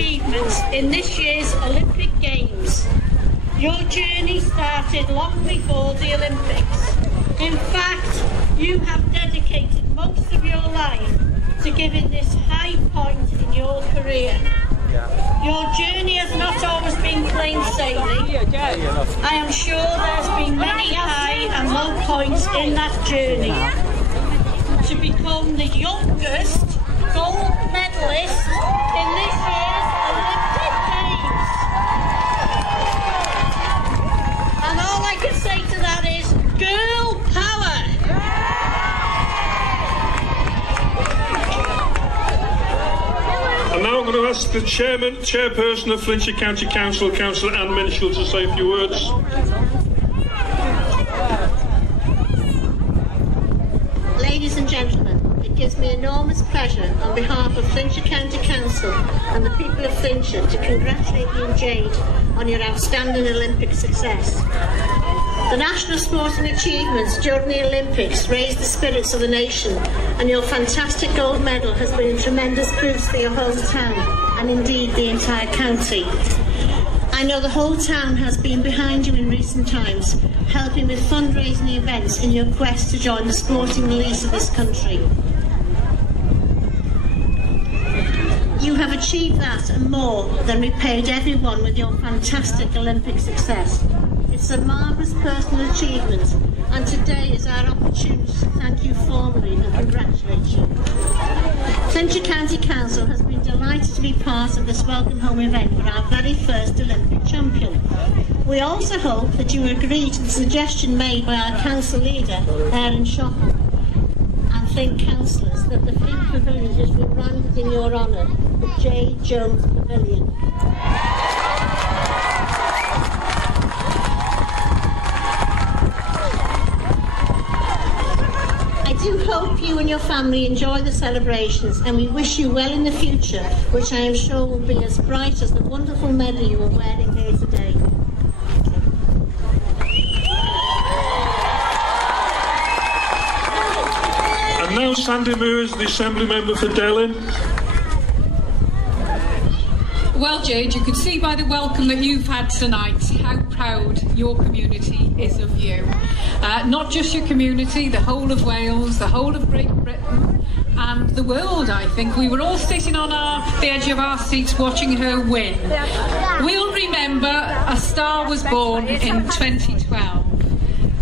achievements in this year's Olympic Games. Your journey started long before the Olympics. In fact, you have dedicated most of your life to giving this high point in your career. Your journey has not always been plain sailing. I am sure there's been many high and low points in that journey. To become the youngest gold medalist in this year's Olympic Games. And all I can say to that is, girl power! And now I'm going to ask the chairperson of Flintshire County Council, Councillor Anne Minshall, to say a few words. Ladies and gentlemen, it gives me enormous pleasure on behalf of Flintshire County Council and the people of Flintshire to congratulate you and Jade on your outstanding Olympic success. The national sporting achievements during the Olympics raised the spirits of the nation, and your fantastic gold medal has been a tremendous boost for your hometown and indeed the entire county. I know the whole town has been behind you in recent times, helping with fundraising events in your quest to join the sporting elites of this country. You have achieved that and more than repaid everyone with your fantastic Olympic success. It's a marvellous personal achievement, and today is our opportunity to thank you formally and congratulate you. Flintshire County Council has been delighted to be part of this welcome home event for our very first Olympic champion. We also hope that you agree to the suggestion made by our council leader, Aaron Shopper, and Flint councillors that the Flint Pavilion is rebranded in your honour, the Jade Jones Pavilion. I do hope you and your family enjoy the celebrations, and we wish you well in the future, which I am sure will be as bright as the wonderful medal you are wearing here today. And now Sandy Moores, the Assembly Member for Delyn. Well, Jade, you can see by the welcome that you've had tonight how proud your community is of you. Not just your community, the whole of Wales, the whole of Great Britain, and the world, I think. We were all sitting on the edge of our seats watching her win. We'll remember a star was born in 2012.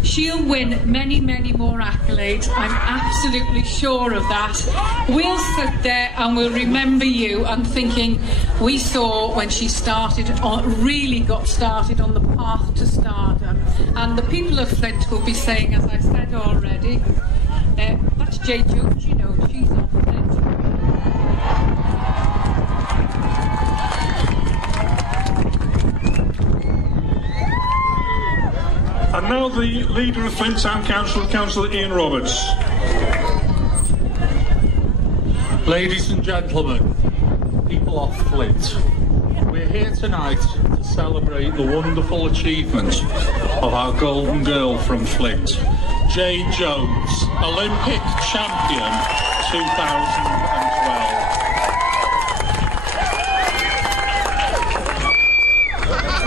She'll win many, many more accolades. I'm absolutely sure of that. We'll sit there and we'll remember you and thinking we saw when she really got started on the path to stardom. And the people of Flint will be saying, as I said already, that's Jade Jones, you know, she's on Flint. And now the leader of Flint Town Council, Councillor Ian Roberts. Ladies and gentlemen, people of Flint, we're here tonight to celebrate the wonderful achievement of our golden girl from Flint, Jade Jones, Olympic champion 2012.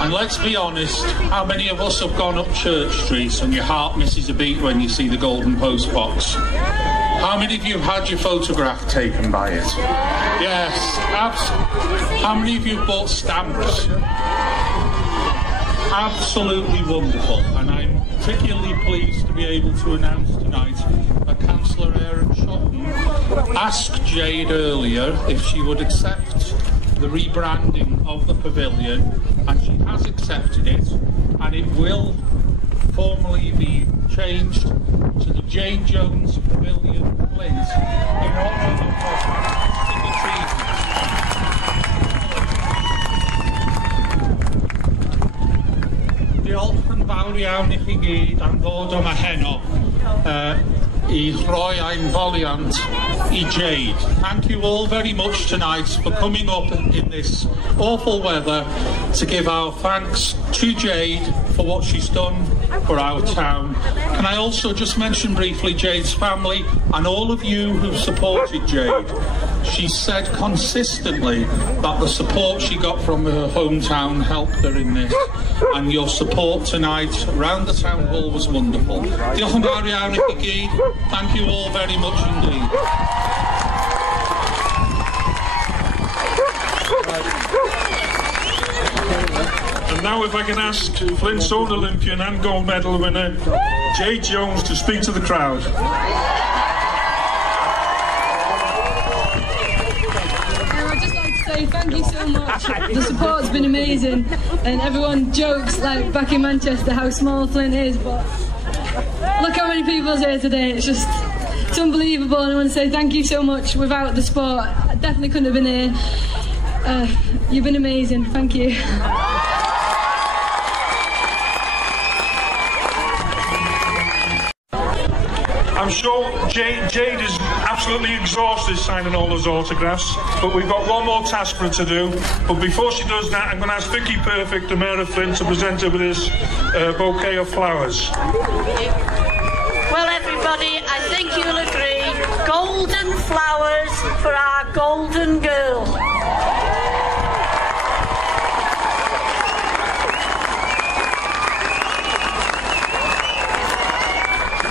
And let's be honest, how many of us have gone up Church Street and your heart misses a beat when you see the golden post box? How many of you have had your photograph taken by it? Yes, absolutely. How many of you have bought stamps? Absolutely wonderful. And I'm particularly pleased to be able to announce tonight that Councillor Aaron Shotton asked Jade earlier if she would accept the rebranding of the pavilion, and she has accepted it, and it will formally be changed to the Jade Jones Pavilion Flint in honour of her fantastic achievement. Diolch yn fawr iawn I chi gyd am ddod yma heno I rhoi ein foliant I Jade. Thank you all very much tonight for coming up in this awful weather to give our thanks to Jade for what she's done for our town. Can I also just mention briefly Jade's family and all of you who've supported Jade. she said consistently that the support she got from her hometown helped her in this, and your support tonight around the town hall was wonderful. Diolch yn fawr iawn i chi gyd. Thank you all very much indeed. And now if I can ask Flint's own Olympian and gold medal winner, Jade Jones, to speak to the crowd. I'd just like to say thank you so much. The support's been amazing, and everyone jokes like back in Manchester how small Flint is, but look how many people's here today. It's unbelievable, and I want to say thank you so much. Without the sport, I definitely couldn't have been here. You've been amazing. Thank you. I'm sure Jade is absolutely exhausted signing all those autographs, but we've got one more task for her to do. But before she does that, I'm going to ask Vicky Perfect, the Mayor of Flint, to present her with this bouquet of flowers. Well, everybody, I think you'll agree, golden flowers for our golden girl.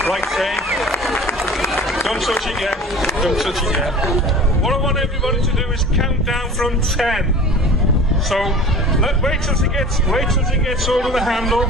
Right, Dave. Don't touch it yet. Don't touch it yet. What I want everybody to do is count down from 10. So wait till she gets hold of the handle.